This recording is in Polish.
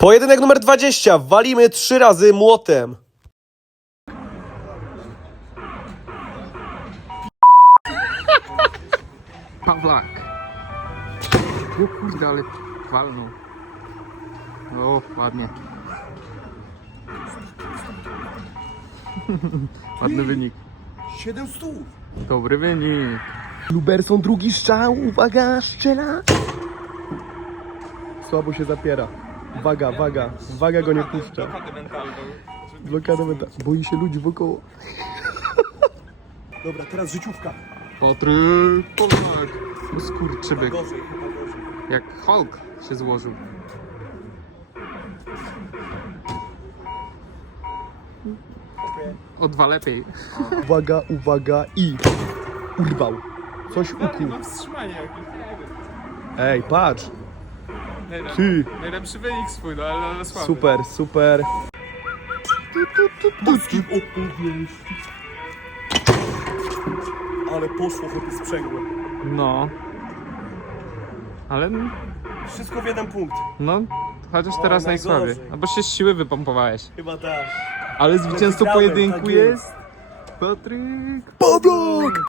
Pojedynek numer 20. Walimy trzy razy młotem. Pawlak. O kurde, ale walnął. O, ładnie. Ładny wynik. 7 stół. Dobry wynik. Luberson drugi strzał. Uwaga, strzela. Słabo się zapiera. Waga, waga. Waga go nie puszcza. Blokada mentalna. Boi się ludzi wokoło. Dobra, teraz życiówka. Patryk Polak. O skurczybyk. Gorzej, chyba gorzej. Jak Hulk się złożył. O dwa lepiej. Uwaga, uwaga i urwał. Coś jakieś. Ej, patrz. Najlepszy, Ty. najlepszy wynik swój, no ale, ale słaby. Super, super. Ale poszło chłopie sprzęgło. No. Ale Wszystko w jeden punkt. no, chociaż teraz najgorzej. najsłabiej. No bo się z siły wypompowałeś. Chyba tak. Ale zwycięzcą wygrałem, pojedynku tak jest Patryk Pawlak!